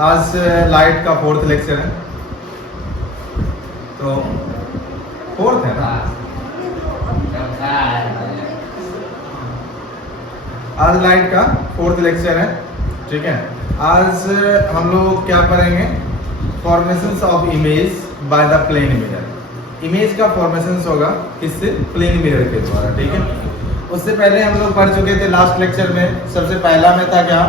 आज लाइट का 4th lecture है, तो 4th है ना। आज लाइट का 4th लेक्चर है, ठीक है। आज हम लोग क्या पढ़ेंगे, formations of image by the plane mirror. Image का फॉर्मेशंस होगा किससे, प्लेन मिरर के द्वारा, ठीक है। उससे पहले हम लोग पढ़ चुके थे लास्ट लेक्चर में। सबसे पहला में था क्या,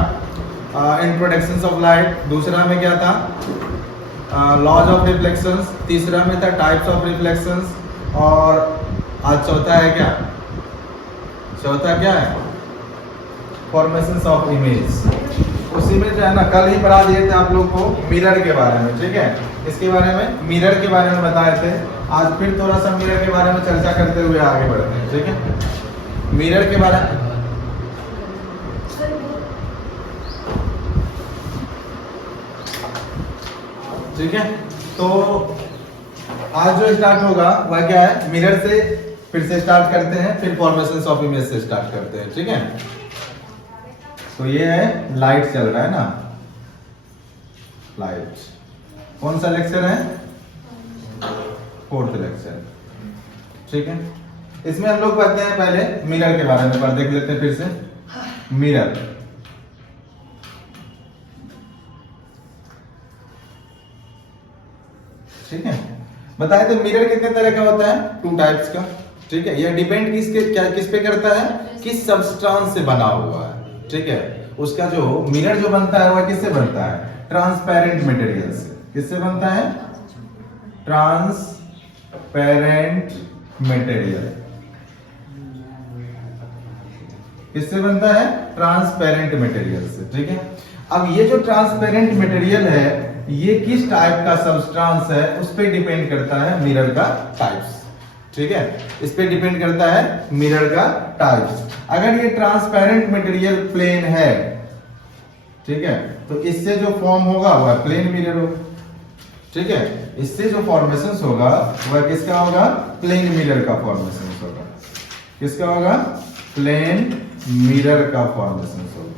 इंट्रोडक्शंस ऑफ लाइट। दूसरा में क्या था, लॉज ऑफ रिफ्लेक्शंस। तीसरा में था टाइप्स ऑफ रिफ्लेक्शंस। और आज चौथा है क्या, चौथा क्या है, फॉर्मेशंस ऑफ इमेज। उसी में जो है ना, कल ही पढ़ा दिए थे आप लोग को मिरर के बारे में, ठीक है। इसके बारे में, मिरर के बारे में बताए थे। आज फिर थोड़ा सा मिरर के बारे में चर्चा करते हुए आगे बढ़ते हैं, ठीक है। मिरर के बारे में ठीक है। तो आज जो स्टार्ट होगा वह क्या है, मिरर से फिर से स्टार्ट करते हैं, फिर फॉर्मेशंस ऑफ इमेज से स्टार्ट करते हैं, ठीक है। तो ये है लाइट चल रहा है ना, लाइट। कौन सा लेक्चर है, 4th लेक्चर, ठीक है। इसमें हम लोग पढ़ते हैं पहले मिरर के बारे में, देख लेते हैं फिर से। मिरर, ठीक है। बताए थे मिरर कितने तरह का होता है, 2 टाइप्स का, ठीक है। यह डिपेंड किस पे करता है, किस सब्सटेंस से बना हुआ है, ठीक है। उसका जो मिरर जो बनता है वह किससे बनता है, ट्रांसपेरेंट मटेरियल से। किससे बनता है, ट्रांसपेरेंट मटेरियल। किससे बनता है, ट्रांसपेरेंट मटेरियल से, ठीक है। अब ये जो ट्रांसपेरेंट मटेरियल है, ये किस टाइप का सब्सटेंस है उस पे डिपेंड करता है मिरर का टाइप्स, ठीक है। इस पे डिपेंड करता है मिरर का टाइप्स। अगर ये ट्रांसपेरेंट मटेरियल प्लेन है, ठीक है, तो इससे जो फॉर्म होगा वह प्लेन मिरर होगा, ठीक है। इससे जो फॉर्मेशंस होगा वह किसका होगा, प्लेन मिरर का फॉर्मेशंस होगा। किसका होगा, प्लेन मिरर का फॉर्मेशंस होगा।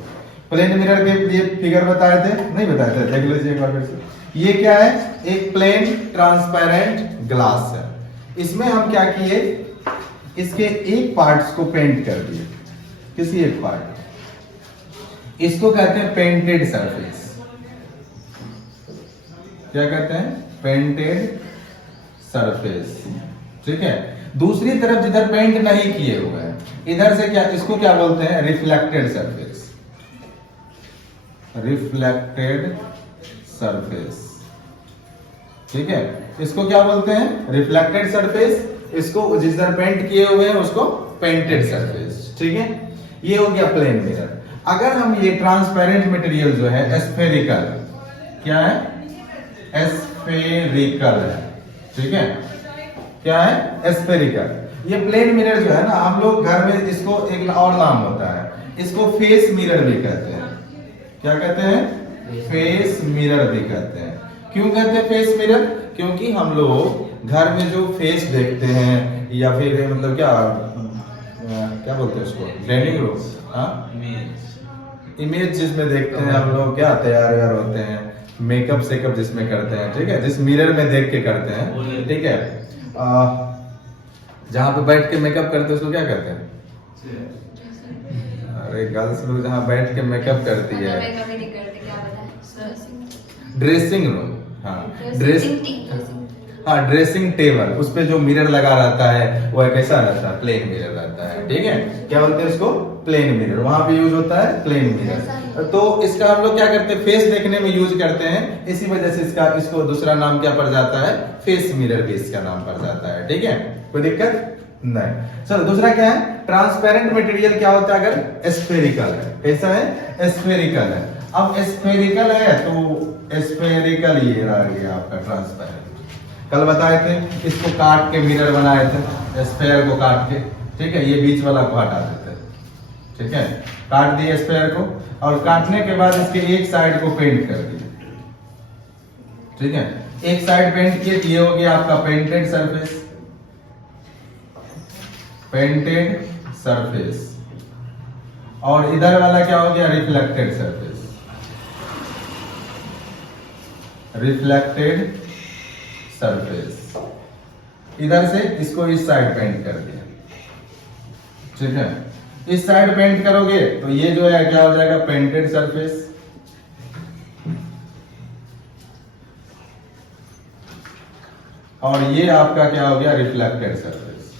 प्लेन मिरर के लिए फिगर बताए थे, नहीं बताए थे, देख लीजिए एक बार फिर से। ये क्या है, एक प्लेन ट्रांसपेरेंट ग्लास है। इसमें हम क्या किए, इसके एक पार्ट्स को पेंट कर दिए, किसी एक पार्ट। इसको कहते हैं पेंटेड सरफेस। क्या कहते हैं, पेंटेड सरफेस, ठीक है। दूसरी तरफ जिधर पेंट नहीं किए हुए हैं, इधर से क्या, इसको क्या बोलते हैं, रिफ्लेक्टेड सरफेस। रिफ्लेक्टेड सरफेस, ठीक है। इसको क्या बोलते हैं, रिफ्लेक्टेड सरफेस। इसको जिधर पेंट किए हुए हैं उसको पेंटेड सरफेस, ठीक है। ये हो गया प्लेन मिरर। अगर हम ये ट्रांसपेरेंट मटेरियल जो है एस्फेरिकल, क्या है, एस्फेरिकल है, ठीक है। क्या है, एस्फेरिकल। ये प्लेन मिरर जो है ना, हम लोग घर में इसको एक और नाम होता है, इसको फेस मिरर भी कहते हैं। क्या कहते हैं, फेस मिरर भी कहते हैं। क्यों कहते हैं फेस मिरर, क्योंकि हम लोग घर में जो फेस देखते हैं, या फिर मतलब क्या बोलते हैं उसको, ड्रेसिंग रूम, इमेज जिसमें देखते हैं हम लोग, क्या तैयार व्यार होते हैं, मेकअप सेकअप जिसमें करते हैं, ठीक है, जिस मिरर में देख के करते हैं, ठीक है। जहां पे बैठ के मेकअप करते हैं उसको क्या कहते हैं, अरे गर्ल्स लोग जहाँ बैठ के मेकअप करती है, ड्रेसिंग रूम, हाँ ड्रेसिंग टेबल, उस पे जो मिरर लगा रहता है वह कैसा रहता है, प्लेन मिरर रहता है, ठीक है। क्या बोलते हैं इसको, प्लेन मिरर। वहां पे यूज होता है प्लेन मिरर। तो इसका हम लोग क्या करते हैं, फेस देखने में यूज करते हैं, इसी वजह से इसको दूसरा नाम क्या पड़ जाता है, फेस मिरर भी इसका नाम पड़ जाता है, ठीक है। कोई दिक्कत नहीं। चलो दूसरा क्या है, ट्रांसपेरेंट मटेरियल क्या होता है, अगर स्फेरिकल है, कैसा है, स्फेरिकल है। अब स्फेरिकल है तो स्फेरिकल ये रह गया आपका ट्रांसपेरेंट। कल बताए थे, इसको काट के मिरर बनाए थे, स्फेयर को काट के, ठीक है। ये बीच वाला को हटा देते, ठीक है, काट दिए स्फेयर को, और काटने के बाद इसके एक साइड को पेंट कर दिए, ठीक है। एक साइड पेंट किए, ये हो गया आपका पेंटेड सरफेस, पेंटेड सरफेस। और इधर वाला क्या हो गया, रिफ्लेक्टेड सरफेस। Reflected surface. इधर से इसको इस साइड पेंट कर दिया, ठीक है। इस साइड पेंट करोगे तो ये जो है क्या हो जाएगा, पेंटेड सरफेस। और ये आपका क्या हो गया, रिफ्लेक्टेड सरफेस,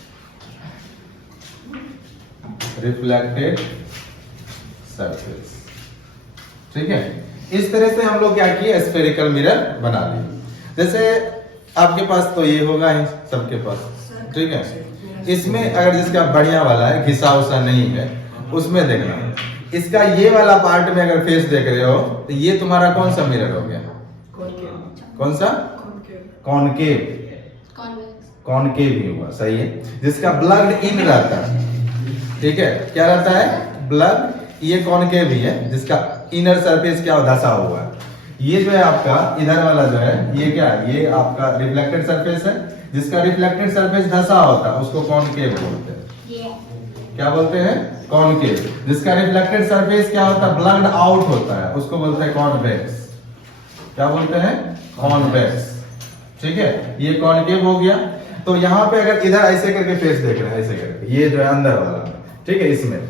रिफ्लेक्टेड सरफेस, ठीक है। इस तरह से हम लोग क्या किए, स्फेरिकल मिरर बना दिए। जैसे आपके पास तो ये होगा ही सबके पास, ठीक है। इसमें अगर जिसका बढ़िया वाला है, घिसा उसा नहीं है, उसमें देखना इसका ये वाला पार्ट में अगर फेस देख रहे हो तो ये तुम्हारा कौन सा मिरर हो गया, कौन सा, कॉनकेव, कॉनकेव ही हुआ, सही है। जिसका ब्लड इन रहता है, ठीक है, क्या रहता है, ब्लड, ये कॉनकेव ही है, जिसका इनर सरफेस क्या धसा हुआ है। ये जो है आपका इधर वाला जो है, ये क्या है, ये आपका रिफ्लेक्टेड सरफेस है। जिसका रिफ्लेक्टेड सरफेस धसा होता है उसको कॉनकेव बोलते हैं। क्या बोलते हैं, कॉनकेव। जिसका रिफ्लेक्टेड सरफेस क्या होता है, ब्लड आउट होता है, उसको बोलते हैं कॉन्वेक्स। क्या बोलते हैं, कॉन्वेक्स, ठीक है। ये कॉनकेव हो गया। तो यहाँ पे अगर इधर ऐसे करके फेस देख रहे हैं, ऐसे करके, ये जो है अंदर वाला, ठीक है, इसमें,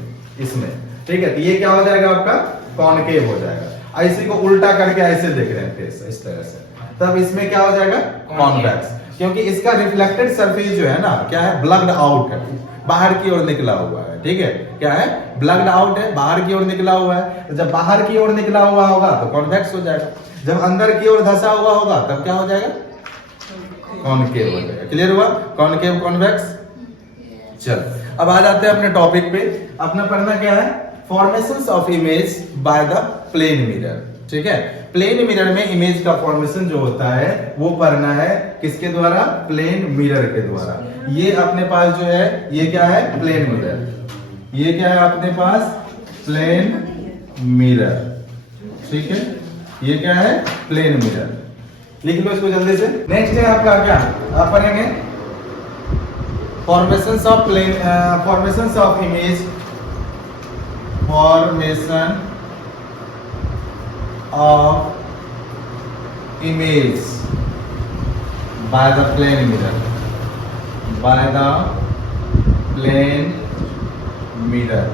ठीक है, तो ये क्या हो जाएगा आपका, कॉनकेव हो जाएगा। ऐसे को उल्टा करके ऐसे देख रहे हैं फेस, इस तरह से, तब इसमें क्या हो जाएगा, कॉन्वेक्स। क्योंकि इसका रिफ्लेक्टेड सरफेस जो है ना, क्या है, ब्लड आउट है, बाहर की ओर निकला हुआ है, ठीक है। क्या है, ब्लड आउट है, बाहर की ओर निकला हुआ है। तो जब बाहर की ओर निकला हुआ होगा तो कॉन्वेक्स हो जाएगा। जब अंदर की ओर धसा हुआ होगा तब क्या हो जाएगा, कॉनकेव हो जाएगा। क्लियर हुआ, कॉनकेव, कॉन्वेक्स। चल अब आ जाते हैं अपने टॉपिक पे। अपना पढ़ना क्या है, formations of image by the plane mirror, ठीक है। प्लेन मिरर में इमेज का फॉर्मेशन जो होता है वो पढ़ना है किसके द्वारा, प्लेन मिरर के द्वारा। ये अपने पास जो है, ये क्या है, प्लेन मिरर। ये क्या है अपने पास, प्लेन मिरर, ठीक है। ये क्या है, प्लेन मिरर। लिख लो इसको जल्दी से। नेक्स्ट है आपका क्या, आप पढ़ेंगे formations of plane, formations of image, formation of image by the plane mirror, by the plane mirror,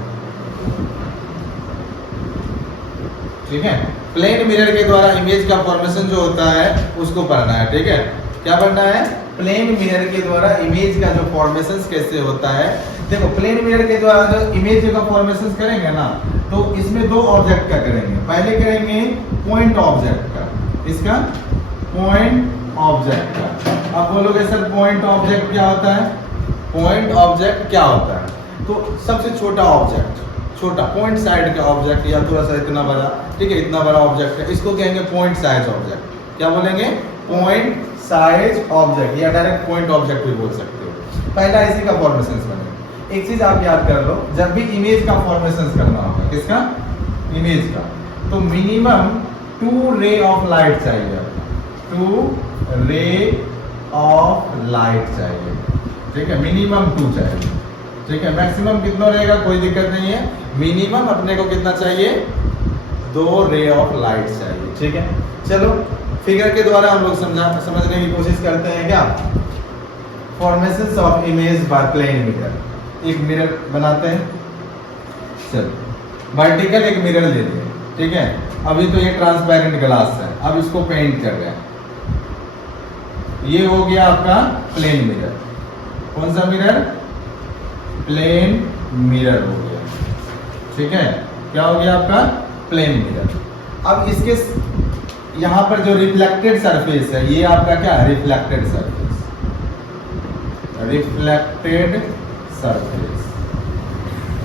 ठीक है। प्लेन मिरर के द्वारा इमेज का फॉर्मेशन जो होता है उसको पढ़ना है, ठीक है। क्या पढ़ना है, प्लेन मिरर के द्वारा इमेज का जो फॉर्मेशन कैसे होता है। देखो प्लेन मिरर के द्वारा जो इमेज का फॉर्मेशन करेंगे ना, तो इसमें दो ऑब्जेक्ट का करेंगे। पहले करेंगे पॉइंट ऑब्जेक्ट का, इसका पॉइंट ऑब्जेक्ट का। अब बोलोगे सर पॉइंट ऑब्जेक्ट क्या होता है, पॉइंट ऑब्जेक्ट क्या होता है, तो सबसे छोटा ऑब्जेक्ट, छोटा पॉइंट साइड का ऑब्जेक्ट, या थोड़ा सा इतना बड़ा, ठीक है, इतना बड़ा ऑब्जेक्ट है, इसको कहेंगे पॉइंट साइज ऑब्जेक्ट। क्या बोलेंगे, पॉइंट साइज ऑब्जेक्ट, या डायरेक्ट पॉइंट ऑब्जेक्ट भी बोल सकते हो। पहला इसी का फॉर्मेशन बनेगा। एक चीज आप याद कर लो, जब भी इमेज का फॉर्मेशन करना होगा, किसका, इमेज का, तो मिनिमम 2 रे ऑफ लाइट चाहिए, 2 रे ऑफ लाइट चाहिए, ठीक है। मिनिमम 2 चाहिए, ठीक है। मैक्सिमम कितना रहेगा कोई दिक्कत नहीं है, मिनिमम अपने को कितना चाहिए, 2 रे ऑफ लाइट चाहिए, ठीक है। चलो फिगर के द्वारा हम लोग समझने की कोशिश करते हैं। क्या, formations of image by plane mirror. एक मिरर बनाते हैं, चलो वर्टिकल एक मिरर ले लें, ठीक है। अभी तो ये ट्रांसपेरेंट ग्लास है, अब इसको पेंट कर रहे हैं। ये हो गया आपका प्लेन मिरर। कौन सा मिरर, प्लेन मिरर हो गया, ठीक है। क्या हो गया आपका, प्लेन मिरर। अब इसके यहां पर जो रिफ्लेक्टेड सरफेस है, ये आपका क्या है, रिफ्लेक्टेड सरफेस, रिफ्लेक्टेड सरफेस।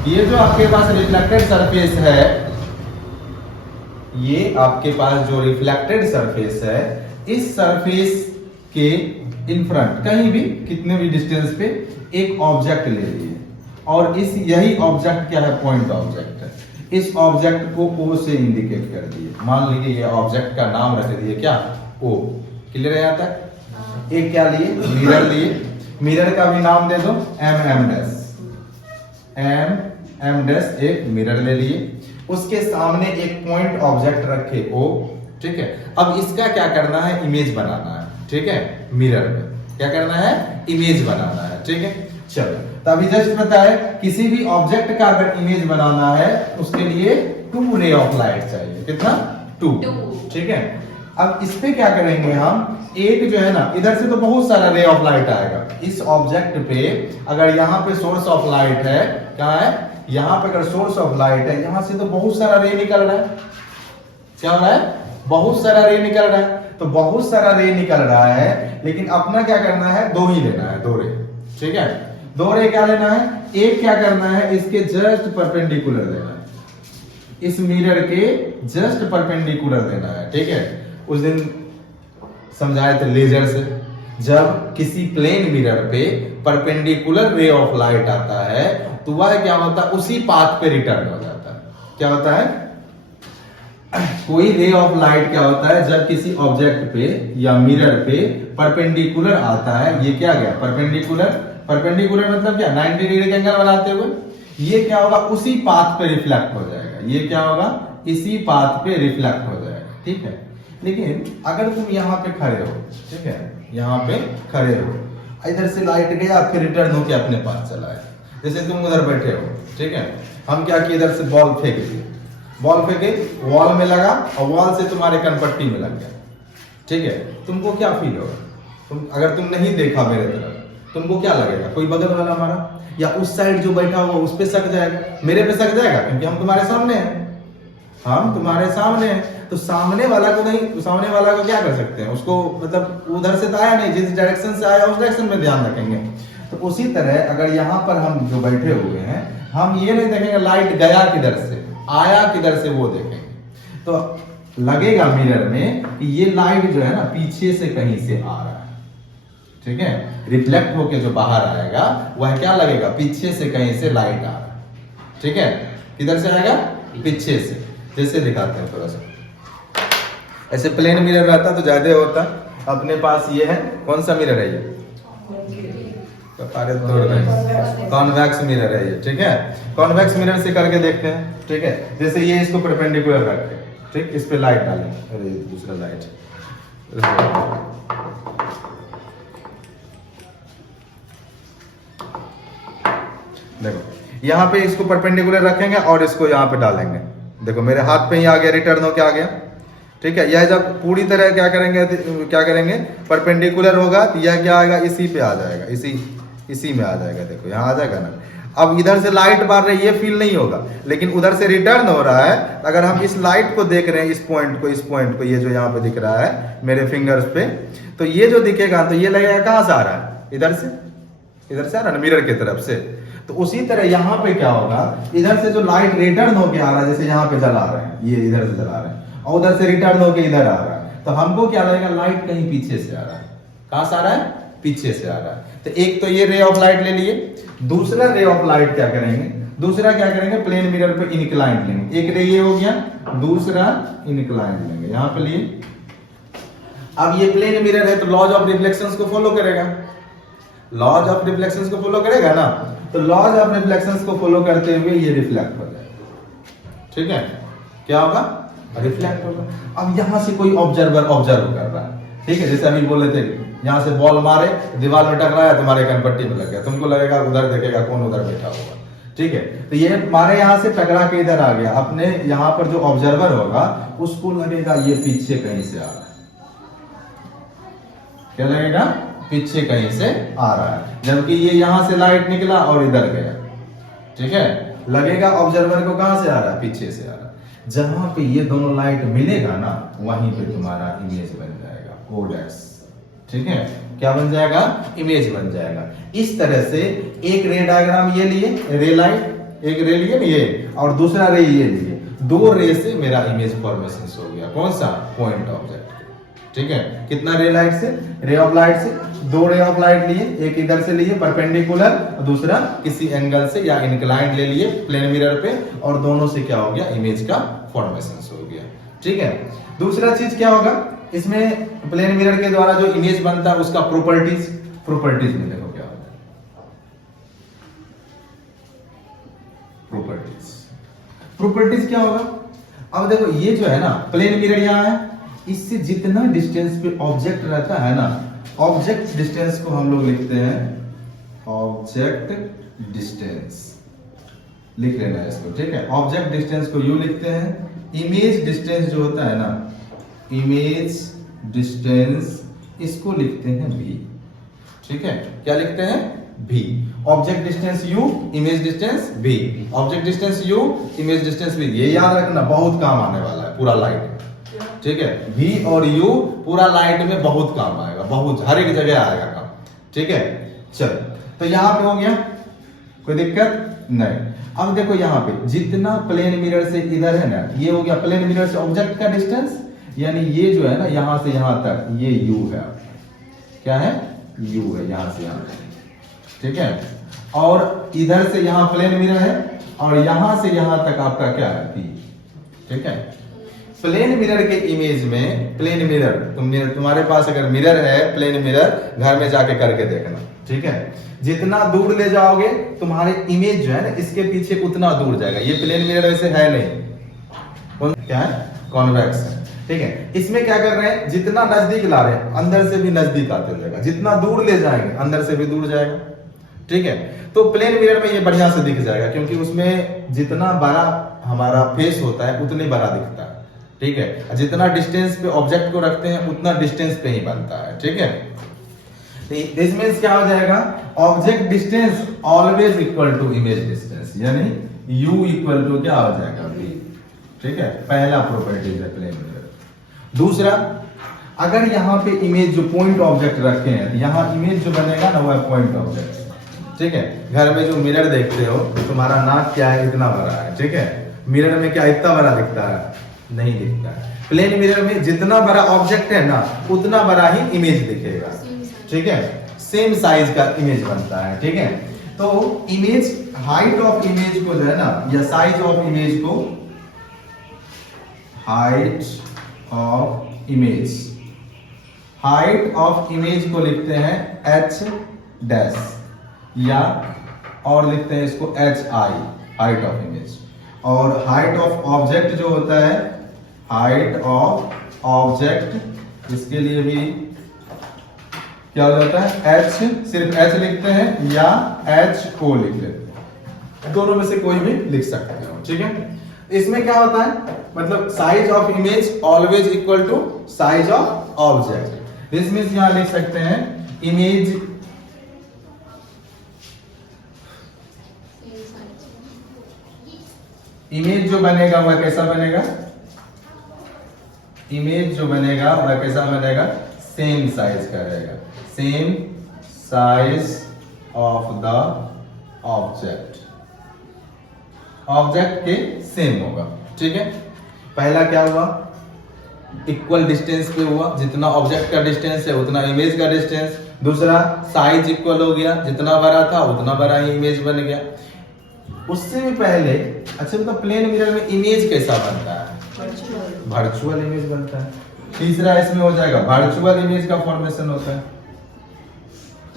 ये जो आपके पास रिफ्लेक्टेड सरफेस है, ये आपके पास जो रिफ्लेक्टेड सरफेस है, इस सरफेस के इन फ्रंट कहीं भी कितने भी डिस्टेंस पे एक ऑब्जेक्ट ले लीजिए, और इस यही ऑब्जेक्ट क्या है, पॉइंट ऑब्जेक्ट है। इस ऑब्जेक्ट को O से इंडिकेट कर दिए। मान लीजिए ये ऑब्जेक्ट का नाम रख दिए क्या, O। क्लियर है यहाँ तक। एक क्या लिए, मिरर लिए, मिरर का भी नाम दे दो MM डैश, एक मिरर ले लिए। उसके सामने एक पॉइंट ऑब्जेक्ट रखे O, ठीक है। अब इसका क्या करना है, इमेज बनाना है, ठीक है, मिरर में क्या करना है, इमेज बनाना है, ठीक है। चलो तो अभी जस्ट पता है किसी भी ऑब्जेक्ट का अगर इमेज बनाना है उसके लिए 2 रे ऑफ लाइट चाहिए, कितना, 2, ठीक है। अब इस पे क्या करेंगे हम, एक जो है ना इधर से तो बहुत सारा रे ऑफ लाइट आएगा, इस ऑब्जेक्ट पे अगर यहाँ पे सोर्स ऑफ लाइट है, क्या है, यहाँ पे अगर सोर्स ऑफ लाइट है, यहाँ से तो बहुत सारा रे निकल रहा है, क्या हो रहा है, बहुत सारा रे निकल रहा है, तो बहुत सारा रे निकल रहा है, लेकिन अपना क्या करना है, 2 ही लेना है, 2 रे, ठीक है। 2 रे क्या लेना है, एक क्या करना है, इसके जस्ट परपेंडिकुलर देना है, इस मिरर के जस्ट परपेंडिकुलर देना है, ठीक है। उस दिन समझाए थे लेजर से, जब किसी प्लेन मिरर पे परपेंडिकुलर रे ऑफ लाइट आता है तो वह क्या होता है, उसी पाथ पे रिटर्न हो जाता है। क्या होता है, कोई रे ऑफ लाइट क्या होता है, जब किसी ऑब्जेक्ट पे या मिरर पे परपेंडिकुलर आता है, ये क्या गया परपेंडिकुलर, परपेंडिकुलर मतलब क्या, 90 डिग्री का एंगल बनाते हुए, ये क्या होगा, उसी पाथ पे रिफ्लेक्ट हो जाएगा, ये क्या होगा, इसी पाथ पे रिफ्लेक्ट हो जाएगा, ठीक है। लेकिन अगर तुम यहाँ पे खड़े हो, ठीक है, यहाँ पे खड़े हो, इधर से लाइट गया फिर रिटर्न होके अपने पास चला है, जैसे तुम उधर बैठे हो, ठीक है, हम क्या किए, इधर से बॉल फेंक दिए, बॉल फेंके, वॉल में लगा और वॉल से तुम्हारे कनपट्टी में लग गया, ठीक है, तुमको क्या फील होगा, तुम अगर तुम नहीं देखा मेरे तरफ, तुमको क्या लगेगा, कोई बगल वाला हमारा या उस साइड जो बैठा होगा उस पे सक जाएगा, मेरे पे सक जाएगा, क्योंकि हम तुम्हारे सामने हैं, हम तुम्हारे सामने हैं, तो सामने वाला को नहीं, सामने वाला को क्या कर सकते हैं, उसको मतलब उधर से तो आया नहीं, जिस डायरेक्शन से आया उस डायरेक्शन में ध्यान रखेंगे। तो उसी तरह अगर यहाँ पर हम जो बैठे हुए हैं, हम ये नहीं देखेंगे लाइट गया किधर से, आया किधर से, वो देखेंगे, तो लगेगा मिरर में कि ये लाइट जो है ना पीछे से कहीं से आ रहा है, ठीक है, रिफ्लेक्ट होके जो बाहर आएगा वह क्या लगेगा, पीछे से कहीं से लाइट आ रहा है, ठीक है, किधर से आएगा, पीछे से। जैसे दिखाते हैं थोड़ा सा, ऐसे प्लेन मिरर रहता तो ज्यादा होता, अपने पास ये है, कौन सा मिरर है ये, कॉन्वेक्स मिरर है ये, ठीक है। कॉन्वेक्स मिरर से करके देखते हैं, ठीक है, जैसे ये इसको परपेंडिकुलर रखते हैं, ठीक, इस पे लाइट डालें, अरे दूसरा लाइट, देखो यहाँ पे इसको परपेंडिकुलर रखेंगे और इसको यहाँ पे डालेंगे, देखो मेरे हाथ पे ही आ गया, रिटर्न हो क्या आ गया, ठीक है। यह जब पूरी तरह क्या करेंगे परपेंडिकुलर होगा तो यह क्या आएगा, इसी पे आ जाएगा, इसी में आ जाएगा, देखो यहाँ आ जाएगा ना। अब इधर से लाइट मार रही है, ये फील नहीं होगा, लेकिन उधर से रिटर्न हो रहा है, अगर हम इस लाइट को देख रहे हैं, इस पॉइंट को ये जो यहाँ पे दिख रहा है मेरे फिंगर्स पे, तो ये जो दिखेगा तो ये लगेगा कहाँ से आ रहा है, इधर से आ रहा है ना, मिरर की तरफ से। तो उसी तरह यहाँ पे क्या होगा, इधर से जो लाइट रिटर्न होके आ रहा है, जैसे यहाँ पे जला रहे हैं, ये इधर से जला रहे हैं और उधर से रिटर्न होके इधर आ रहा है, तो हमको क्या लगेगा, लाइट कहीं पीछे से आ रहा है, कहां से आ रहा है, पीछे से आ रहा है। तो एक तो ये रे ऑफ लाइट ले लिए, दूसरा रे ऑफ लाइट क्या करेंगे, प्लेन मिरर पे इनक्लाइंड लेंगे, एक रे ये हो गया, दूसरा इनक्लाइंड लेंगे, यहाँ पे लिए। अब ये प्लेन मिरर है तो लॉज ऑफ रिफ्लेक्शंस को फॉलो करेगा, लॉज ऑफ रिफ्लेक्शंस को फॉलो करेगा ना, तो लॉज ऑफ रिफ्लेक्शंस को फॉलो करते हुए ये रिफ्लेक्ट हो जाएगा, ठीक है, क्या होगा, रिफ्लेक्ट होगा। अब यहां से कोई ऑब्जर्वर ऑब्जर्व कर रहा है, ठीक है, जैसे अभी बोले थे, यहाँ से बॉल मारे, दीवार में टकराया, तुम्हारे कनपट्टी में लग गया, तुमको लगेगा उधर देखेगा कौन उधर बैठा होगा, ठीक है। तो ये मारे यहाँ से टकरा के इधर आ गया, अपने यहाँ पर जो ऑब्जर्वर होगा उसको लगेगा ये पीछे कहीं से आ रहा है, क्या लगेगा, पीछे कहीं से आ रहा है, जबकि ये यहां से लाइट निकला और इधर गया, ठीक है, लगेगा ऑब्जर्वर को कहां से आ रहा है, पीछे से आ रहा है। जहां पे ये दोनों लाइट मिलेगा ना, वहीं पे तुम्हारा इमेज बन जाएगा, ओ डैश, ठीक है, क्या बन जाएगा, इमेज बन जाएगा। इस तरह से एक रे डायग्राम ये लिए, रे लाइट एक रे लिए ये, और दूसरा रे ये लिए, 2 रे से मेरा इमेज फॉर्मेशन हो गया, कौन सा, पॉइंट ऑब्जेक्ट, ठीक है। कितना रे लाइट से, रे ऑफ लाइट से 2 रे ऑफ लाइट लिए, एक इधर से लिए परपेंडिकुलर, दूसरा किसी एंगल से या इंक्लाइंड ले लिए प्लेन मिरर पे, और दोनों से क्या हो गया, इमेज का फॉर्मेशन हो गया, ठीक है। दूसरा चीज क्या होगा, इसमें प्लेन मिरर के द्वारा जो इमेज बनता है उसका प्रॉपर्टीज में देखो क्या होता है, प्रॉपर्टीज क्या होगा। अब देखो ये जो है ना प्लेन मिरर यहाँ है, इससे जितना डिस्टेंस पे ऑब्जेक्ट रहता है ना, ऑब्जेक्ट डिस्टेंस को हम लोग लिखते हैं ऑब्जेक्ट डिस्टेंस, लिख लेना है इसको, ठीक है। ऑब्जेक्ट डिस्टेंस को यू लिखते हैं। इमेज डिस्टेंस जो होता है ना, इमेज डिस्टेंस, इसको लिखते हैं v, ठीक है। क्या लिखते हैं? v। Object distance u, image distance v। Object distance u, image distance v। ये याद रखना, बहुत काम आने वाला है पूरा लाइट, ठीक है। v और u पूरा लाइट में बहुत काम आएगा, बहुत, हर एक जगह आएगा काम, ठीक है। चल, तो यहां पे हो गया, कोई दिक्कत नहीं। अब देखो यहाँ पे जितना प्लेन मिरर से इधर है ना, ये हो गया प्लेन मिरर से ऑब्जेक्ट का डिस्टेंस, यानी ये जो है ना यहां से यहां तक, ये u है। क्या है? u है, यहां से यहां तक, ठीक है। और इधर से यहां प्लेन मिरर है, और यहां से यहां तक आपका क्या है? p, ठीक है। प्लेन मिरर के इमेज में, प्लेन मिरर, तुम्हारे पास अगर मिरर है, प्लेन मिरर, घर में जाके करके देखना, ठीक है। जितना दूर ले जाओगे तुम्हारे इमेज जो है ना, इसके पीछे उतना दूर जाएगा। ये प्लेन मिरर वैसे है नहीं, क्या है? कॉन्वेक्स है, ठीक है। इसमें क्या कर रहे हैं, जितना नजदीक ला रहे हैं अंदर से भी नजदीक आते जाएगा, जितना दूर ले जाएंगे अंदर से भी दूर जाएगा, ठीक है। तो प्लेन मिरर में ये बढ़िया से दिख जाएगा, क्योंकि उसमें जितना बड़ा हमारा फेस होता है उतने बड़ा दिखता है, ठीक है। जितना डिस्टेंस पे ऑब्जेक्ट को रखते हैं उतना डिस्टेंस पे ही बनता है, ठीक है। दिस मींस क्या हो जाएगा, object distance always equal to image distance, यानी u इक्वल टू क्या हो जाएगा? v, ठीक है। पहला प्रॉपर्टी है प्लेन मिरर। दूसरा, अगर यहाँ पे इमेज जो पॉइंट ऑब्जेक्ट रखे हैं, यहाँ इमेज जो बनेगा ना वो है पॉइंट ऑब्जेक्ट, ठीक है। घर में जो मिरर देखते हो, तुम्हारा नाक क्या है? इतना बड़ा है, ठीक है। मिरर में क्या इतना बड़ा दिखता है? नहीं दिखता है। प्लेन मिरर में जितना बड़ा ऑब्जेक्ट है ना, उतना बड़ा ही इमेज दिखेगा, ठीक है। सेम साइज का इमेज बनता है, ठीक है। तो इमेज, हाइट ऑफ इमेज को जो है ना, या साइज ऑफ इमेज को, height of image, height of image को लिखते हैं h डैश, या और लिखते हैं इसको hi, हाइट ऑफ इमेज। और हाइट ऑफ ऑब्जेक्ट जो होता है, हाइट ऑफ ऑब्जेक्ट, इसके लिए भी क्या हो जाता है? h, सिर्फ h लिखते हैं या h को लिख लेते हैं, दोनों में से कोई भी लिख सकते हो, ठीक है। इसमें क्या होता है, मतलब size of image always equal to size of object. This means यहां लिख सकते हैं इमेज, इमेज जो बनेगा वह कैसा बनेगा? इमेज जो बनेगा वह कैसा बनेगा? सेम साइज का रहेगा, same size of the object, object के सेम होगा, ठीक है। पहला क्या हुआ? इक्वल डिस्टेंस पे हुआ, जितना ऑब्जेक्ट का डिस्टेंस है उतना इमेज का डिस्टेंस। दूसरा, साइज इक्वल हो गया, जितना बड़ा था उतना बड़ा ही इमेज बन गया। उससे भी पहले, अच्छा मतलब प्लेन मिरर में इमेज कैसा बनता है? वर्चुअल इमेज बनता है। तीसरा इसमें हो जाएगा वर्चुअल इमेज का फॉर्मेशन होता है।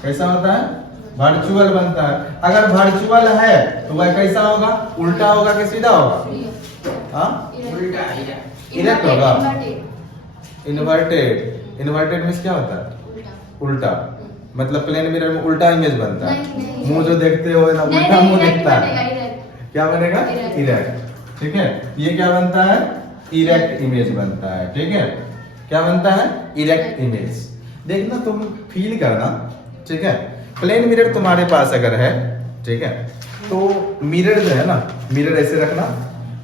कैसा होता है? वर्चुअल बनता है। अगर वर्चुअल है तो वह कैसा होगा? उल्टा होगा कि सीधा होगा? हाँ, उल्टा, इरेक्ट होगा, इन्वर्टेड। इन्वर्टेड मींस क्या होता है? उल्टा। मतलब प्लेन मिरर में उल्टा इमेज बनता है। मुंह जो देखते हो ना, उल्टा मुंह दिखता है। क्या बनेगा? इरेक्ट, ठीक है। ये क्या बनता है? इरेक्ट इमेज बनता है, ठीक है। क्या बनता है? Erect image. देखना, तुम फील करना, ठीक है। प्लेन मिरर तुम्हारे पास अगर है, ठीक है, तो मिरर जो है ना, मिरर ऐसे रखना,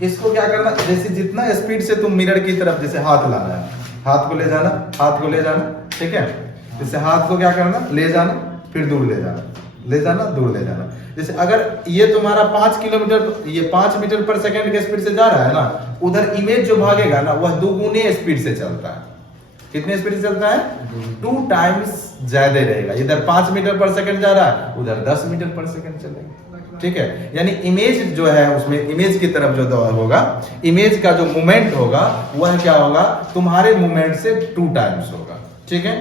इसको क्या करना, जैसे जितना स्पीड से तुम मिरर की तरफ जैसे हाथ लाना है, हाथ को ले जाना, हाथ को ले जाना, ठीक है। जैसे हाथ को क्या करना, ले जाना, फिर दूर ले जाना, ले जाना, दूर ले जाना। जैसे अगर ये तुम्हारा 5 किलोमीटर, ये 5 मीटर पर सेकंड के स्पीड से जा रहा है ना, उधर इमेज जो भागेगा ना वह दुगुने स्पीड से चलता है। कितने स्पीड से चलता है? 2 टाइम्स ज्यादा रहेगा। इधर 5 मीटर पर सेकंड जा रहा है, उधर 10 मीटर पर सेकंड चलेगा, ठीक है। यानी इमेज जो है उसमें, इमेज की तरफ जो होगा, इमेज का जो मूवमेंट होगा वह क्या होगा? तुम्हारे मूवमेंट से 2 टाइम्स होगा, ठीक है।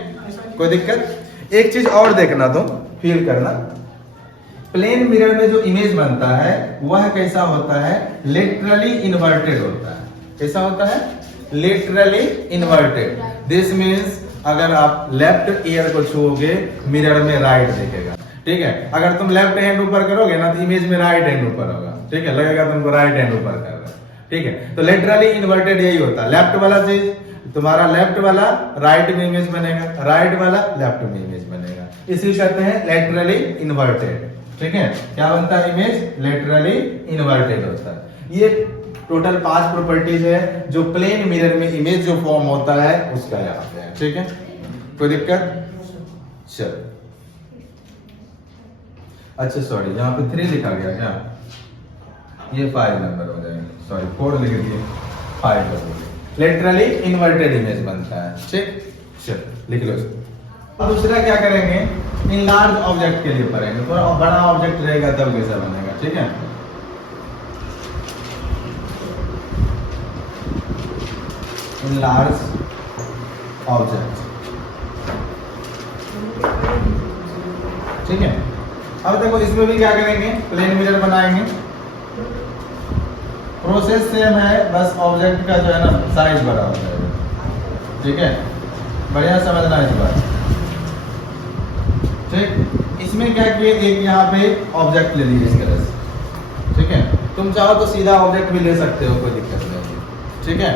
कोई दिक्कत? एक चीज और देखना, तुम फील करना, प्लेन मिरर में जो इमेज बनता है वह कैसा होता है? लेटरली इन्वर्टेड होता है। कैसा होता है? Literally inverted. दिस मीन्स अगर आप लेफ्ट ईयर को छूओगे मिरर में राइट दिखेगा, ठीक है। अगर तुम लेफ्ट हैंड ऊपर करोगे ना तो इमेज में राइट हैंड ऊपर होगा, ठीक है, लगेगा तुमको राइट हैंड ऊपर कर रहा है, ठीक है। तो लिटरली इन्वर्टेड यही होता है, लेफ्ट वाला चीज तुम्हारा लेफ्ट वाला राइट में इमेज बनेगा, राइट वाला लेफ्ट में इमेज बनेगा, इसी कहते हैं लेटरली इन्वर्टेड, ठीक है। क्या बनता है इमेज? लेटरली इन्वर्टेड होता है। ये टोटल 5 प्रॉपर्टीज है जो प्लेन मिरर में इमेज जो फॉर्म होता है उसका यहाँ पे है, ठीक है। कोई दिक्कत? चलो अच्छा सॉरी यहाँ पे 3 लिखा गया क्या? ये 5 नंबर हो जाएगा, सॉरी 4 लिख दिए, 5 कर दिए। लिटरली इन्वर्टेड इमेज बनता है, ठीक। चलो लिख लो इसको। अब दूसरा क्या करेंगे, इन लार्ज ऑब्जेक्ट के लिए पढ़ेंगे, थोड़ा बड़ा ऑब्जेक्ट रहेगा तब कैसा बनेगा, ठीक है। इन लार्ज ऑब्जेक्ट, ठीक है। अब देखो इसमें भी क्या करेंगे, प्लेन मिरर बनाएंगे, प्रोसेस सेम है, बस ऑब्जेक्ट का जो है ना साइज बड़ा हो जाएगा, ठीक है। बढ़िया समझना इस बात, ठीक। इसमें क्या किए, एक यहाँ पे ऑब्जेक्ट ले लीजिए इस तरह से, ठीक है। तुम चाहो तो सीधा ऑब्जेक्ट भी ले सकते हो, कोई दिक्कत नहीं, ठीक है।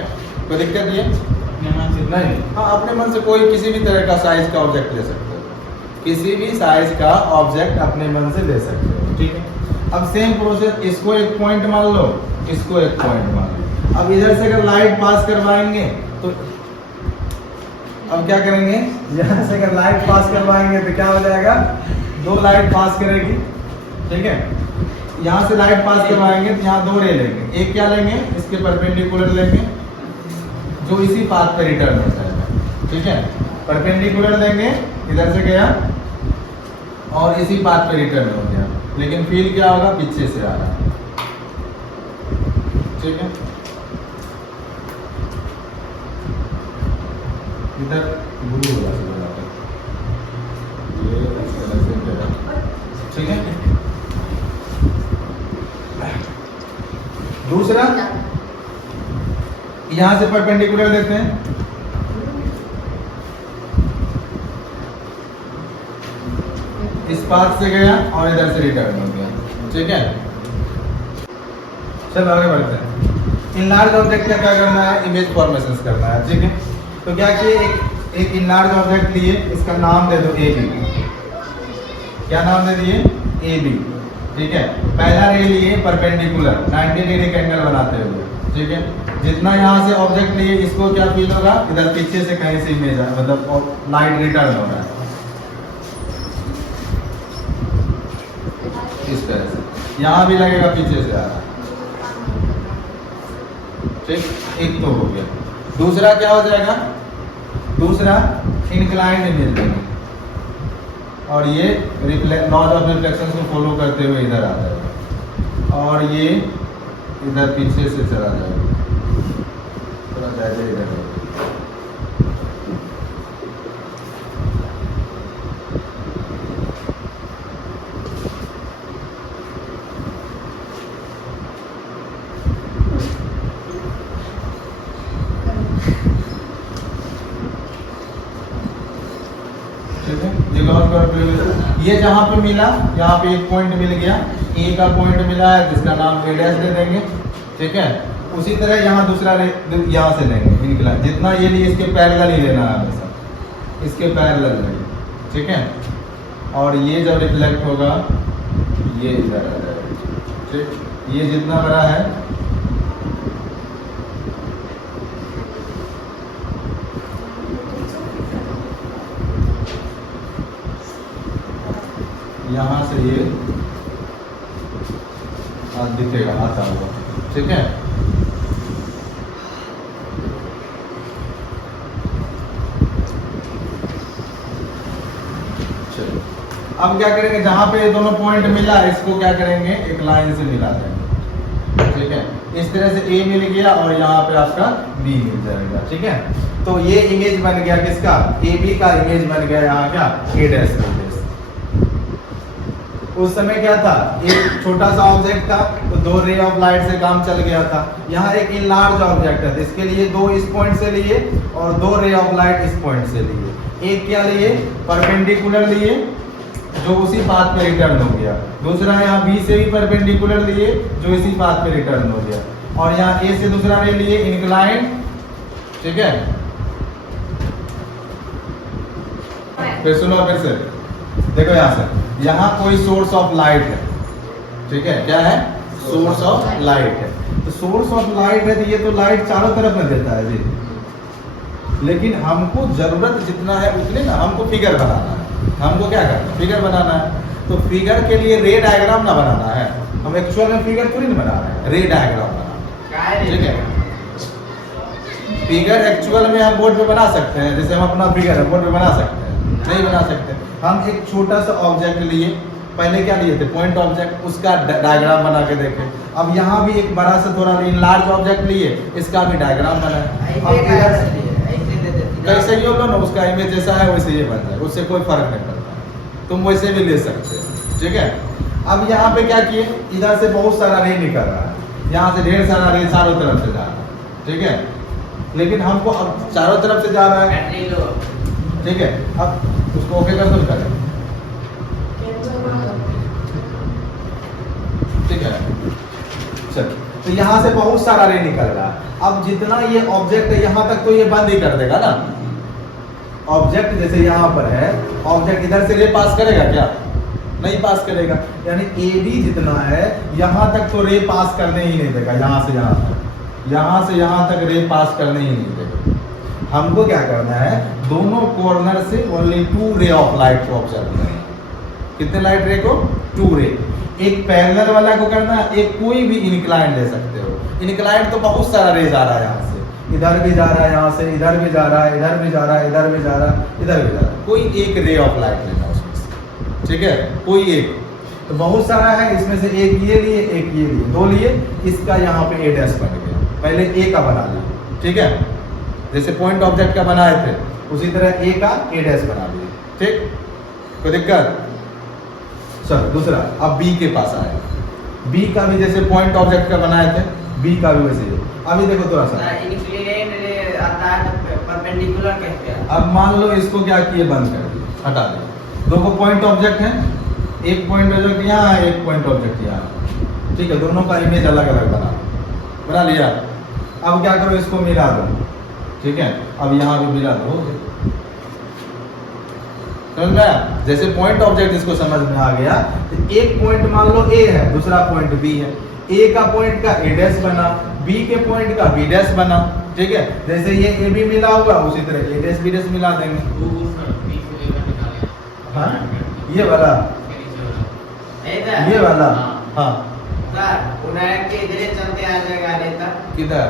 कोई दिक्कत ये नहीं, हाँ अपने मन से कोई किसी भी तरह का साइज का ऑब्जेक्ट ले सकते हो, किसी भी साइज का ऑब्जेक्ट अपने मन से ले सकते हो, ठीक है। अब सेम प्रोसेस, इसको एक पॉइंट मान लो, इसको एक पॉइंट मान लो। अब इधर से अगर लाइट पास करवाएंगे तो अब क्या करेंगे, यहाँ से अगर लाइट पास करवाएंगे तो क्या हो जाएगा, 2 लाइट पास करेगी, ठीक है। यहाँ से लाइट पास करवाएंगे तो यहाँ 2 रे लेंगे, एक क्या लेंगे, इसके परपेंडिकुलर लेंगे जो इसी पाथ पे रिटर्न हो जाएगा, ठीक है। परपेंडिकुलर लेंगे, इधर से गया और इसी पाथ पे रिटर्न हो गया, लेकिन फील क्या होगा, पीछे से आ रहा है, ठीक है। इधर ब्लू वाला से लगाते हैं, ये इस तरह से गया, ठीक है। दूसरा यहां से परपेंडिकुलर लेते हैं, इस पाथ से गया और इधर से रिटर्न हो गया, ठीक है। चलो आगे बढ़ते हैं। इन लार्ज ऑब्जेक्ट का क्या करना है, इमेज फॉर्मेशन करना है, ठीक है। तो क्या किए, एक इन लार्ज ऑब्जेक्ट लिए, इसका नाम दे दो ए बी। क्या नाम दे दिए, ए बी, ठीक है। पहला रे लिए परपेंडिकुलर 90 डिग्री का एंगल बनाते हुए, ठीक है। जितना यहाँ से ऑब्जेक्ट लिए इसको क्या फील होगा, इधर पीछे से कहीं से इमेज है, मतलब लाइट रिटर्न हो रहा है इस तरह से, यहाँ भी लगेगा पीछे से आ रहा है, ठीक। एक तो हो गया। दूसरा क्या हो जाएगा, दूसरा इंक्लाइंड इमेज देंगे और ये लॉज ऑफ रिफ्लेक्शन को फॉलो करते हुए इधर आ जाएगा और ये इधर पीछे से चला जाएगा, थोड़ा ज्यादा इधर है। ये जहां पे मिला, यहाँ पे एक पॉइंट मिल गया, ए का पॉइंट मिला है जिसका नाम ए डैश दे देंगे, ठीक है। उसी तरह यहाँ दूसरा यहाँ से लेंगे इंक्लाइन, जितना ये लिए इसके पैरेलल ही लेना है हमेशा, इसके पैरेलल लेंगे, ठीक है। और ये जब रिफ्लेक्ट होगा ये इधर आ जाएगा, ठीक। ये जितना बड़ा है यहाँ से ये दिखेगा आता हुआ, ठीक है। चलो अब क्या करेंगे, जहां पे ये दोनों पॉइंट मिला इसको क्या करेंगे, एक लाइन से मिला देंगे, ठीक है। इस तरह से ए मिल गया और यहाँ पे आपका बी मिल जाएगा, ठीक है। तो ये इमेज बन गया किसका, ए बी का इमेज बन गया यहाँ क्या, ए डैश का। उस समय क्या था, एक छोटा सा ऑब्जेक्ट था तो 2 रे ऑफ लाइट से काम चल गया था। यहाँ एक इनलार्ज ऑब्जेक्ट है तो इसके लिए 2 इस पॉइंट से लिए और 2 रे ऑफ लाइट इस पॉइंट से लिए। एक क्या लिए, परपेंडिकुलर लिए जो उसी पाथ पे रिटर्न हो गया। दूसरा यहाँ बी से भी परपेंडिकुलर लिए जो इसी पाथ पे रिटर्न हो गया। और यहाँ ए से दूसरा रे लिए इंक्लाइंड, ठीक है। फिर सुनो, फिर से देखो यहाँ से, यहाँ कोई सोर्स ऑफ लाइट है, ठीक है। क्या है, सोर्स ऑफ लाइट है। तो सोर्स ऑफ लाइट है तो ये तो लाइट चारों तरफ में देता है जी, लेकिन हमको जरूरत जितना है उतने ना हमको फिगर बनाना है। हमको क्या करना है, फिगर बनाना है। तो फिगर के लिए रे डायग्राम ना बनाना है, हम एक्चुअल में फिगर थोड़ी ना बना रहे हैं, रे डायग्राम बनाना है, ठीक है। फिगर एक्चुअल में हम बोर्ड पे बना सकते हैं, जैसे हम अपना फिगर बोर्ड पे बना सकते हैं, नहीं बना सकते। हम एक छोटा सा ऑब्जेक्ट लिए, पहले क्या लिए थे, पॉइंट ऑब्जेक्ट, उसका डायग्राम बना के देखे। अब यहाँ भी एक बड़ा सा थोड़ा लार्ज ऑब्जेक्ट लिए, इसका भी डायग्राम बनाए। कैसे ही होगा ना, उसका इमेज जैसा है वैसे ये बन जाए, उससे कोई फर्क नहीं पड़ता, तुम वैसे भी ले सकते हो, ठीक है। अब यहाँ पे क्या किए, इधर से बहुत सारा रे निकल रहा है, यहाँ से ढेर सारा रे चारों तरफ से जा रहा है, ठीक है। लेकिन हमको अब चारों तरफ से जा रहा है, ठीक है। अब उसको ओके कर दो, करें, ठीक है। चल, तो यहाँ से बहुत सारा रे निकल रहा है। अब जितना ये ऑब्जेक्ट है यहाँ तक तो ये बंद ही कर देगा ना। ऑब्जेक्ट जैसे यहाँ पर है, ऑब्जेक्ट इधर से रे पास करेगा क्या, नहीं पास करेगा। यानी एडी जितना है यहाँ तक तो रे पास करने ही नहीं देगा, यहाँ से यहाँ तक, यहाँ से यहाँ तक रे पास करने ही नहीं देगा। हमको क्या करना है, दोनों कॉर्नर से ओनली 2 रे ऑफ लाइट को ऑब्जर्व करना। कितने लाइट रे को, 2 रे। एक पैरेलल वाला को करना है, एक कोई भी इनक्लाइन ले सकते हो। इनक्लाइन तो बहुत सारा रे जा रहा है, यहाँ से इधर भी जा रहा है, यहाँ से इधर भी जा रहा है, इधर भी जा रहा है, इधर भी जा रहा है, इधर भी जा रहा है। कोई एक रे ऑफ लाइट लेना उसमें से, ठीक है, कोई एक। तो बहुत सारा है, इसमें से एक ये लिए, एक ये लिए, 2 लिए, इसका यहाँ पे ए डैश बन गया। पहले ए का बना लिया, ठीक है, जैसे पॉइंट ऑब्जेक्ट का बनाए थे उसी तरह ए का ए डैश बना लिए, ठीक, कोई दिक्कत। चलो दूसरा, अब बी के पास आए, बी का भी जैसे पॉइंट ऑब्जेक्ट का बनाए थे, बी का भी वैसे ही। अभी देखो थोड़ा सा, परपेंडिकुलर कहते हैं। अब मान लो इसको क्या किए, बंद कर दिए, हटा दो। 2 पॉइंट ऑब्जेक्ट है, एक पॉइंट ऑब्जेक्ट यहाँ है, एक पॉइंट ऑब्जेक्ट यहाँ, ठीक है। दोनों का इमेज अलग अलग बना लिया। अब क्या करो, इसको मिला दो, ठीक है। अब यहाँ भी मिला दो, समझ में आया। जैसे पॉइंट ऑब्जेक्ट इसको समझ में आ गया। तो एक पॉइंट मान लो ए है, दूसरा पॉइंट बी है, ए का पॉइंट का ए डैश बना, बी के पॉइंट का बी डैश बना, ठीक है। जैसे ये ए बी मिला हुआ उसी तरह ए डैश बी डैश मिला देंगे। हाँ, ये वाला, ये वाला, हाँ चलते आ जाएगा, किधर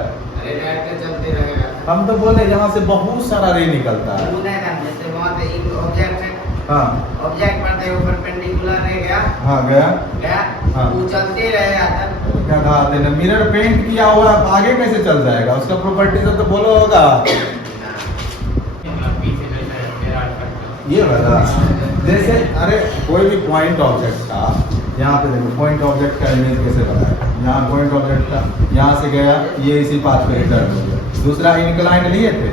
चलते रहेगा। हम तो बोले यहाँ से बहुत सारा रे निकलता है। जैसे वहाँ पे एक ऑब्जेक्ट है, हाँ, ऑब्जेक्ट पर थे, वो परपेंडिकुलर रह गया, हाँ गया, हाँ, वो चलते रहेगा। तब क्या कहा आपने, मिरर पेंट किया हुआ, आगे कैसे चल जाएगा, उसका प्रॉपर्टी सब तो बोलो होगा। ये वाला जैसे, अरे कोई भी पॉइंट ऑब्जेक्ट था, यहाँ पे देखो पॉइंट ऑब्जेक्ट का इमेज कैसे बना है। यहाँ पॉइंट ऑब्जेक्ट था, यहाँ से गया, ये इसी पाथ पे रिटर्न हो गया। दूसरा इनक्लाइंड लिए थे,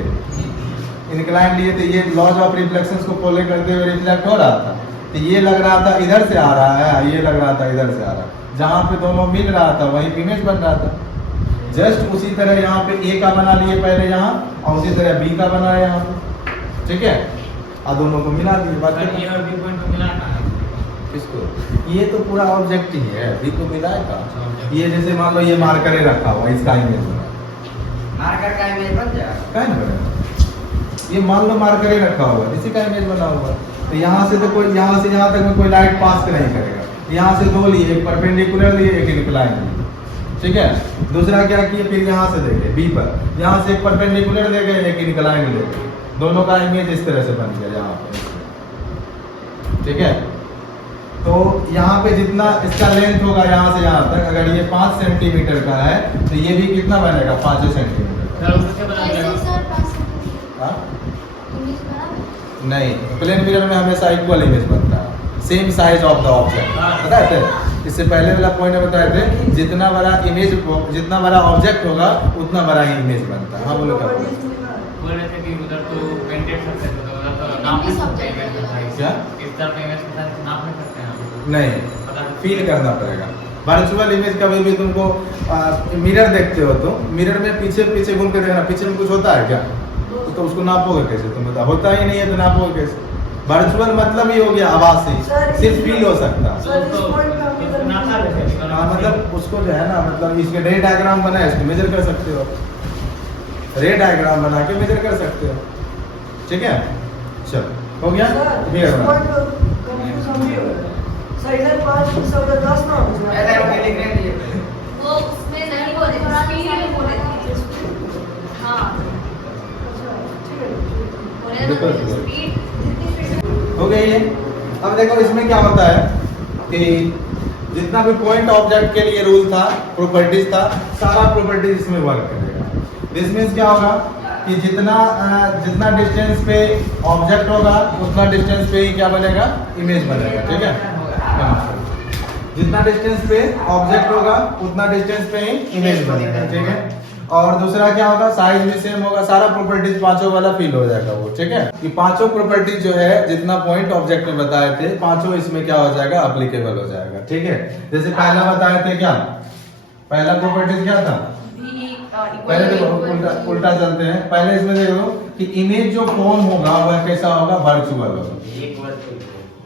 इनक्लाइंड लिए थे, ये लॉज ऑफ रिफ्लेक्शंस को फॉलो करते हुए रिफ्लेक्ट हो रहा था। तो ये लग रहा था इधर से आ रहा है, ये लग रहा था इधर से आ रहा है। जहाँ पे दोनों मिल रहा था वहीं इमेज बन रहा था। जस्ट उसी तरह यहाँ पे ए का बना लिए पहले यहाँ, और उसी तरह बी का बनाया यहाँ पे, ठीक है। और दोनों को मिला दिए, बात किसको, ये तो पूरा ऑब्जेक्ट ही है, बी को मिलाएगा। ये जैसे मान लो ये मार्कर रखा हुआ, इसका इमेज बना, मार्कर का इमेज बन जाएगा, क्या बनेगा। ये मान लो मार्कर रखा हुआ, इसी का इमेज बना हुआ। तो यहाँ से तो कोई, यहाँ से यहाँ तक में कोई लाइट पास नहीं करेगा। यहाँ से 2 लिए, एक परपेंडिकुलर लिए, एक इंक्लाइन लिए, ठीक है। दूसरा क्या किए, फिर यहाँ से देखे बी पर, यहाँ से एक परपेंडिकुलर ले गए, एक इंक्लाइन ले गए, दोनों का इमेज इस तरह से बन गया यहाँ पे, ठीक है। तो यहाँ पे जितना इसका लेंथ होगा यहाँ से यहाँ तक, अगर ये 5 सेंटीमीटर का है तो ये भी कितना बनेगा, 5 सेंटीमीटर। नहीं, प्लेन मिरर में हमेशा इक्वल इमेज बनता है, same size of the object. पता है फिर इससे पहले वाला पॉइंट में बताए थे, जितना बड़ा इमेज, जितना बड़ा ऑब्जेक्ट होगा उतना बड़ा ही इमेज बनता है। हाँ बोलो क्या बोल रहे थे कि उधर तो पेंटेड सकते थे, तो उधर तो नाप नहीं सकते इमेज के साइज। क्या? इस तरफ इमेज के साइज नाप नहीं सकते हैं। नहीं, फील करना पड़ेगा। वर्चुअल इमेज कभी भी तुमको मिरर देखते हो तो मिरर में पीछे पीछे घूम के देखना, पीछे में कुछ होता है क्या? तो उसको नापोगे कैसे? तुम बताओ, होता ही नहीं है तो नापोगे कैसे? वर्चुअल मतलब ही हो गया आभासी, सिर्फ फील हो सकता है। हाँ मतलब उसको जो है ना, मतलब इसके रे डायग्राम बना है, इसको मेजर कर सकते हो, रे डायग्राम बना के मेजर कर सकते हो। ठीक है, चलो हो गया। ऐसा उनके लिख रहे हैं ये। वो उसमें नहीं बोले, स्पीड में बोले थे। हाँ बोले ना स्पीड, जितनी स्पीड हो गई है। अब देखो इसमें क्या होता है कि जितना भी पॉइंट ऑब्जेक्ट के लिए रूल था, प्रॉपर्टीज था, सारा प्रॉपर्टीज इसमें वर्क करेगा। दिस मींस क्या होगा कि जितना डिस्टेंस पे ऑब्जेक्ट होगा उतना डिस्टेंस पे ही क्या बनेगा, इमेज बनेगा। ठीक है, जितना डिस्टेंस पे ऑब्जेक्ट होगा उतना डिस्टेंस पे ही इमेज बनेगा। ठीक है, और दूसरा क्या होगा, साइज भी सेम होगा, सारा प्रॉपर्टीज पांचों वाला फील हो जाएगा वो। ठीक है, कि पांचों प्रॉपर्टीज जो है जितना पॉइंट ऑब्जेक्ट में बताए थे, पांचों इसमें क्या हो जाएगा, एप्लीकेबल हो जाएगा। ठीक है, जैसे पहला बताए थे, क्या पहला प्रॉपर्टीज क्या था? पहले देखो उल्टा चलते हैं। पहले इसमें देखो कि इमेज जो फॉर्म होगा वह कैसा होगा, वर्चुअल होगा।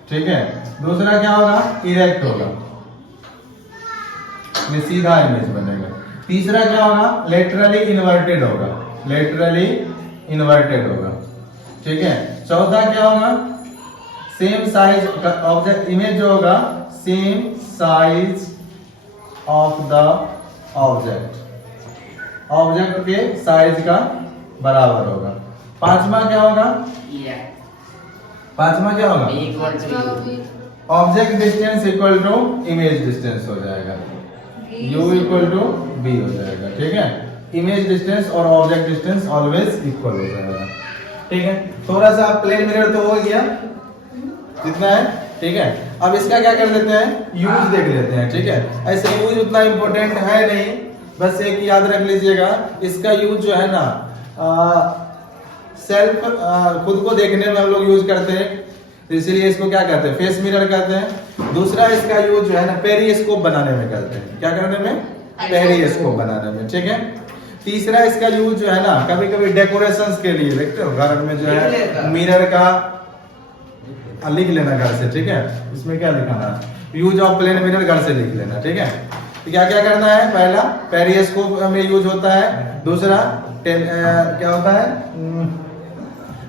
ठीक है, दूसरा क्या होगा, इरेक्ट होगा, ये सीधा इमेज बनेगा। तीसरा क्या होगा, लेटरली इन्वर्टेड होगा, लेटरली इन्वर्टेड होगा। ठीक है, चौथा क्या होगा, सेम साइज का ऑब्जेक्ट, इमेज जो होगा same size of the object, object के साइज का बराबर होगा। पांचवा क्या होगा, पांचवा क्या होगा, object distance equal to image distance हो जाएगा, u इक्वल टू b हो जाएगा। ठीक है, इमेज डिस्टेंस और ऑब्जेक्ट डिस्टेंस ऑलवेज इक्वल हो जाएगा। ठीक है, थोड़ा सा प्लेन मिरर तो हो गया जितना है। ठीक है, अब इसका क्या कर लेते हैं, यूज देख लेते हैं। ठीक है, ऐसे यूज उतना इंपॉर्टेंट है नहीं, बस एक याद रख लीजिएगा, इसका यूज जो है ना सेल्फ खुद को देखने में हम लोग यूज करते हैं, तो इसीलिए इसको क्या कहते हैं, फेस मिरर कहते हैं। दूसरा इसका यूज जो है ना पेरिस्कोप बनाने में करते हैं, क्या करने में, पेरिस्कोप बनाने में। ठीक है, तीसरा इसका यूज जो है ना कभी कभी डेकोरेशंस के लिए, देखते हो घर में जो है मिरर का, लिख लेना घर से। ठीक है, इसमें क्या लिखाना, यूज ऑफ प्लेन मिरर घर से लिख लेना। ठीक है, क्या क्या करना है, पहला पेरिस्कोप में यूज होता है, दूसरा क्या होता है,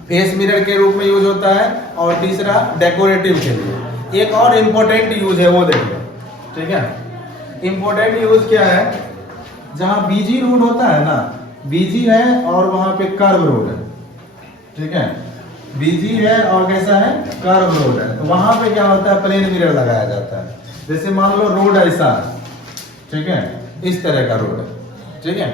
फेस मिरर के रूप में यूज होता है, और तीसरा डेकोरेटिव के लिए। एक और इम्पोर्टेंट यूज है वो देखिए। ठीक है, इम्पोर्टेंट यूज क्या है, जहां बीजी रोड होता है ना, बीजी है और वहां पे कर्व रोड है। ठीक है, बीजी है और कैसा है, कर्व रोड है, तो वहां पे क्या होता है, प्लेन मिरर लगाया जाता है। जैसे मान लो रोड ऐसा है, ठीक है, इस तरह का रोड है। ठीक है,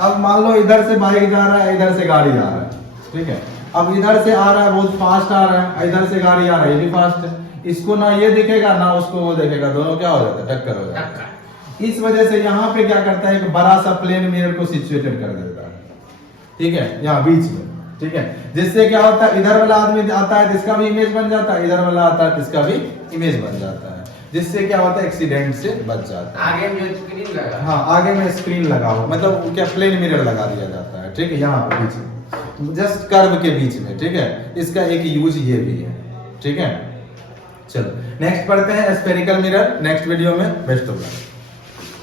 अब मान लो इधर से बाइक जा रहा है, इधर से गाड़ी आ रहा है। ठीक है, अब इधर से आ रहा है बहुत फास्ट आ रहा है, इधर से गाड़ी आ रहा है ये भी फास्ट है, इसको ना ये दिखेगा ना उसको वो देखेगा, दोनों क्या हो जाता है, टक्कर हो जाता है। इस वजह से यहाँ पे क्या करता है, एक बड़ा सा प्लेन मिरर को सिचुएटेड कर देता है। ठीक है, यहाँ बीच में। ठीक है, जिससे क्या होता है, इधर वाला आदमी आता है तो इसका भी इमेज बन जाता है, इधर वाला आता है तो इसका भी इमेज बन जाता है, जिससे क्या होता है, एक्सीडेंट से बच जाता है। आगे में जो स्क्रीन लगा, हाँ आगे में स्क्रीन लगा हो, मतलब क्या प्लेन मिरर लगा दिया जाता है। ठीक है, यहाँ पे बीच में, जस्ट कर्व के बीच में। ठीक है, इसका एक यूज ये भी है। ठीक है, चलो नेक्स्ट पढ़ते हैं स्फेरिकल मिरर नेक्स्ट वीडियो में। Best of luck.